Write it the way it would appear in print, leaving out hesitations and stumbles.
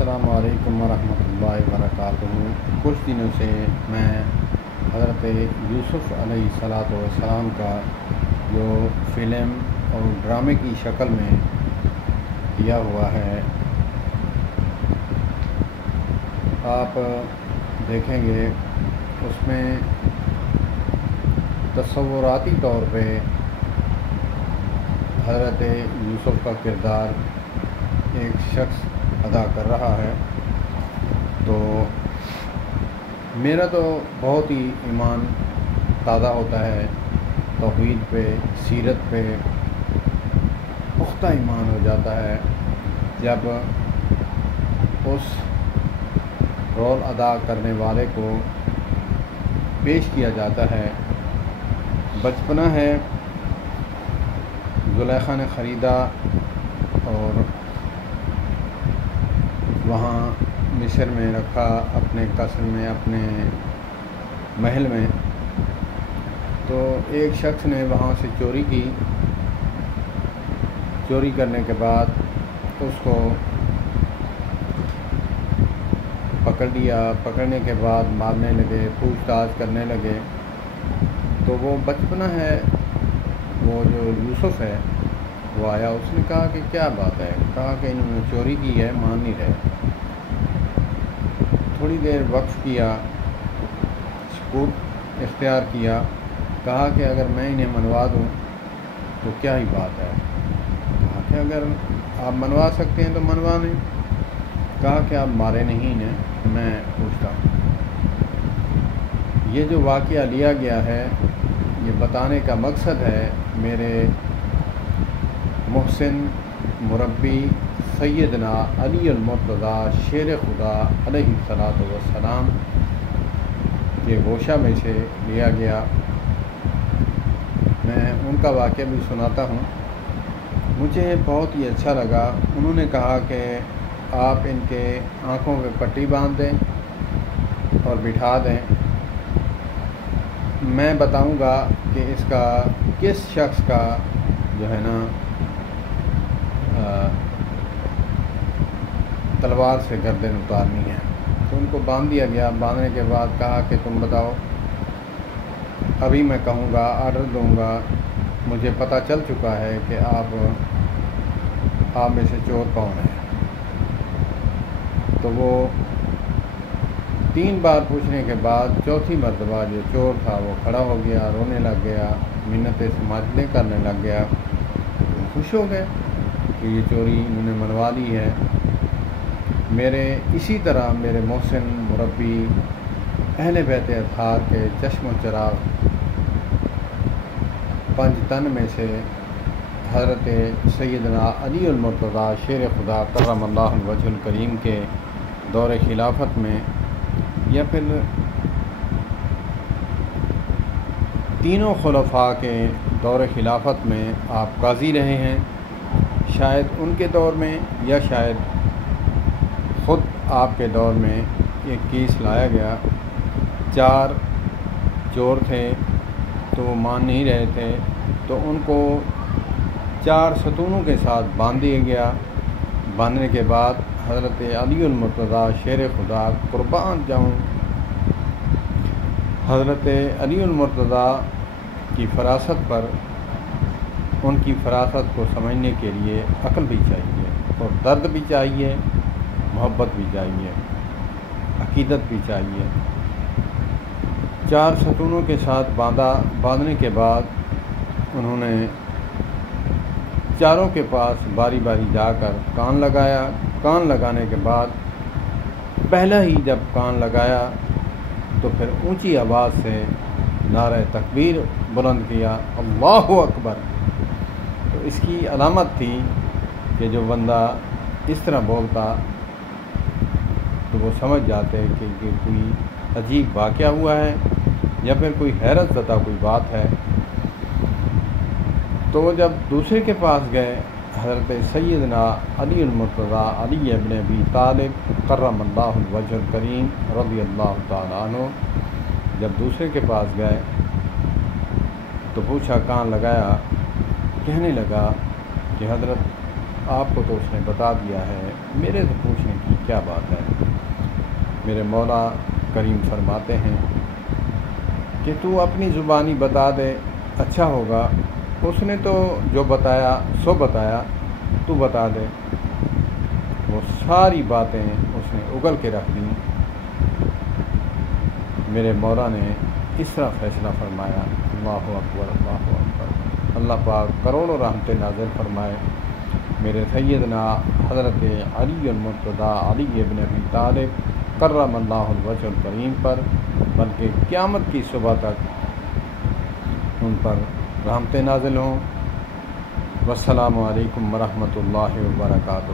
السلام علیکم ورحمۃ اللہ وبرکاتہ۔ کچھ دنوں سے میں حضرت یوسف علیہ الصلاۃ والسلام کا جو فلم اور ڈرامے کی شکل میں دیا ہوا ہے، آپ دیکھیں گے اس میں تصوراتی طور پہ حضرت یوسف کا کردار ایک شخص ادا کر رہا ہے۔ تو میرا تو بہت ہی ایمان تازہ ہوتا ہے، توحید پہ، سیرت پہ پختہ ایمان ہو جاتا ہے جب اس رول ادا کرنے والے کو پیش کیا جاتا ہے۔ بچپنا ہے، زلیخا نے خریدا اور وہاں مصر میں رکھا، اپنے قصر میں، اپنے محل میں۔ تو ایک شخص نے وہاں سے چوری کی، چوری کرنے کے بعد اس کو پکڑ لیا، پکڑنے کے بعد مارنے لگے، پوچھ تاچھ کرنے لگے۔ تو وہ بچپنا ہے، وہ جو یوسف ہے وہ آیا، اس نے کہا کہ کیا بات ہے، کہا کہ انہوں نے چوری کی ہے، مان نہیں رہے۔ تھوڑی دیر وقف کیا، سکوت اختیار کیا، کہا کہ اگر میں انہیں منوا دوں تو کیا ہی بات ہے، کہا کہ اگر آپ منوا سکتے ہیں تو منوا لیں، کہا کہ آپ مارے نہیں انہیں، میں پوچھتا ہوں۔ یہ جو واقعہ لیا گیا ہے یہ بتانے کا مقصد ہے میرے محسن مربی سیدنا علی المرتضیٰ شیر خدا علیہ الصلاۃ والسلام کے گوشہ میں سے لیا گیا۔ میں ان کا واقعہ بھی سناتا ہوں، مجھے بہت ہی اچھا لگا۔ انہوں نے کہا کہ آپ ان کے آنکھوں پہ پٹی باندھ دیں اور بٹھا دیں، میں بتاؤں گا کہ اس کا کس شخص کا جو ہے نا تلوار سے گردن اتارنی ہے۔ تو ان کو باندھ دیا گیا۔ باندھنے کے بعد کہا کہ تم بتاؤ، ابھی میں کہوں گا، آرڈر دوں گا، مجھے پتہ چل چکا ہے کہ آپ میں سے چور کون ہے۔ تو وہ 3 بار پوچھنے کے بعد چوتھی مرتبہ جو چور تھا وہ کھڑا ہو گیا، رونے لگ گیا، منتیں سماجتیں کرنے لگ گیا۔ خوش ہو گئے کہ یہ چوری انہوں نے منوا لی ہے۔ اسی طرح میرے محسن مربی اہل بیت اطہار کے چشم و چراغ 5 تن میں سے حضرت سیدنا علی المرتضیٰ شیر خدا کرم اللہ وجہ الکریم کے دور خلافت میں، یا پھر تینوں خلفاء کے دور خلافت میں آپ قاضی رہے ہیں، شاید ان کے دور میں یا شاید خود آپ کے دور میں ایک کیس لایا گیا۔ 4 چور تھے تو وہ مان نہیں رہے تھے، تو ان کو 4 ستونوں کے ساتھ باندھ دیا گیا۔ باندھنے کے بعد حضرت علی المرتضیٰ شیر خدا قربان جاؤں، حضرت علی المرتضیٰ کی فراست پر، ان کی فراست کو سمجھنے کے لیے عقل بھی چاہیے اور درد بھی چاہیے، محبت بھی چاہیے، عقیدت بھی چاہیے۔ 4 ستونوں کے ساتھ باندھنے کے بعد انہوں نے چاروں کے پاس باری باری جا کر کان لگایا۔ کان لگانے کے بعد پہلا ہی جب کان لگایا تو پھر اونچی آواز سے نعرہ تکبیر بلند کیا، اللہ اکبر۔ تو اس کی علامت تھی کہ جو بندہ اس طرح بولتا تو وہ سمجھ جاتے کہ کوئی عجیب واقعہ ہوا ہے یا پھر کوئی حیرت زدہ کوئی بات ہے۔ تو جب دوسرے کے پاس گئے، حضرت سیدنا علی المرتضیٰ علی ابن ابی طالب کرم اللہ وجہ الکریم رضی اللہ تعالیٰ عنہ، جب دوسرے کے پاس گئے تو پوچھا، کان لگایا، کہنے لگا کہ حضرت آپ کو تو اس نے بتا دیا ہے، میرے سے پوچھنے کی کیا بات ہے؟ میرے مولا کریم فرماتے ہیں کہ تو اپنی زبانی بتا دے، اچھا ہوگا۔ اس نے تو جو بتایا سو بتایا، تو بتا دے۔ وہ ساری باتیں اس نے اگل کے رکھ دیں۔ میرے مولا نے اس طرح فیصلہ فرمایا، اللہ اکبر اللہ اکبر۔ اللہ پاک کروڑوں رحمتیں نازل فرمائے میرے سیدنا حضرت علی المرتضیٰ علی ابن ابی طالب کرم اللہ الوجہ الکریم پر، بلکہ قیامت کی صبح تک ان پر رحمتیں نازل ہوں۔ والسلام علیکم ورحمۃ اللہ وبرکاتہ۔